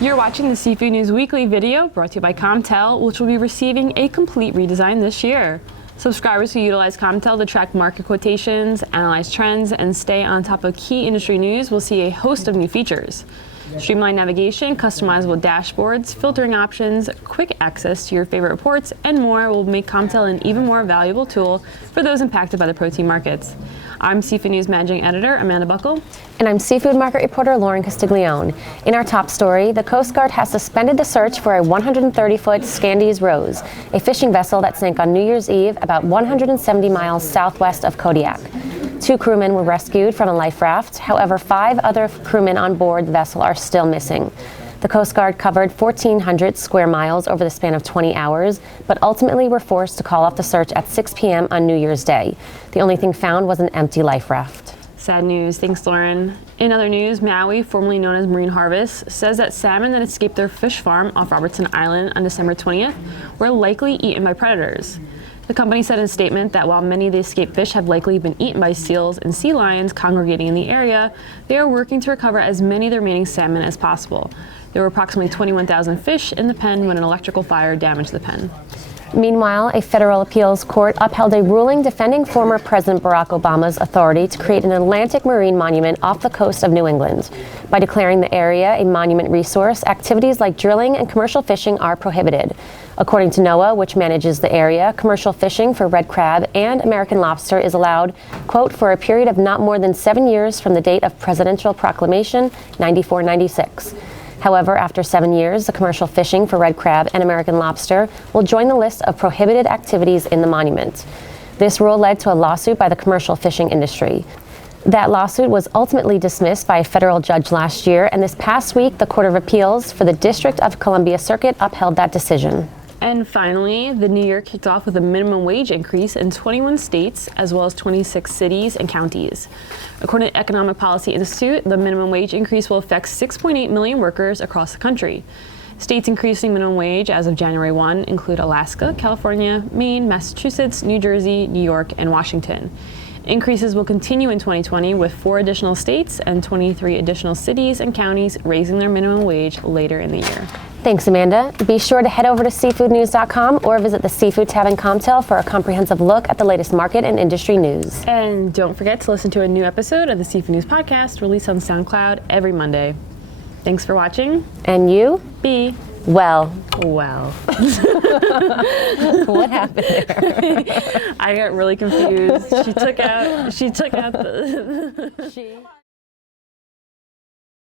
You're watching the Seafood News Weekly video brought to you by Comtel, which will be receiving a complete redesign this year. Subscribers who utilize Comtel to track market quotations, analyze trends, and stay on top of key industry news will see a host of new features. Streamlined navigation, customizable dashboards, filtering options, quick access to your favorite reports, and more will make Comtel an even more valuable tool for those impacted by the protein markets. I'm Seafood News Managing Editor Amanda Buckle. And I'm Seafood Market Reporter Lorin Castiglione. In our top story, the Coast Guard has suspended the search for a 130-foot Scandies Rose, a fishing vessel that sank on New Year's Eve about 170 miles southwest of Kodiak. 2 crewmen were rescued from a life raft. However, 5 other crewmen on board the vessel are still missing. The Coast Guard covered 1,400 square miles over the span of 20 hours, but ultimately were forced to call off the search at 6 p.m. on New Year's Day. The only thing found was an empty life raft. Sad news. Thanks, Lorin. In other news, Mowi, formerly known as Marine Harvest, says that salmon that escaped their fish farm off Robertson Island on December 20th were likely eaten by predators. The company said in a statement that while many of the escaped fish have likely been eaten by seals and sea lions congregating in the area, they are working to recover as many of the remaining salmon as possible. There were approximately 21,000 fish in the pen when an electrical fire damaged the pen. Meanwhile, a federal appeals court upheld a ruling defending former President Barack Obama's authority to create an Atlantic marine monument off the coast of New England. By declaring the area a monument resource, activities like drilling and commercial fishing are prohibited. According to NOAA, which manages the area, commercial fishing for red crab and American lobster is allowed, quote, for a period of not more than 7 years from the date of Presidential Proclamation 9496. However, after 7 years, the commercial fishing for red crab and American lobster will join the list of prohibited activities in the monument. This rule led to a lawsuit by the commercial fishing industry. That lawsuit was ultimately dismissed by a federal judge last year, and this past week, the Court of Appeals for the District of Columbia Circuit upheld that decision. And finally, the new year kicked off with a minimum wage increase in 21 states, as well as 26 cities and counties. According to Economic Policy Institute, the minimum wage increase will affect 6.8 million workers across the country. States increasing minimum wage as of January 1 include Alaska, California, Maine, Massachusetts, New Jersey, New York, and Washington. Increases will continue in 2020 with 4 additional states and 23 additional cities and counties raising their minimum wage later in the year. Thanks, Amanda. Be sure to head over to seafoodnews.com or visit the Seafood tab in Comtel for a comprehensive look at the latest market and industry news. And don't forget to listen to a new episode of the Seafood News Podcast released on SoundCloud every Monday. Thanks for watching. And you? Be well. What happened there? I got really confused. She took out the...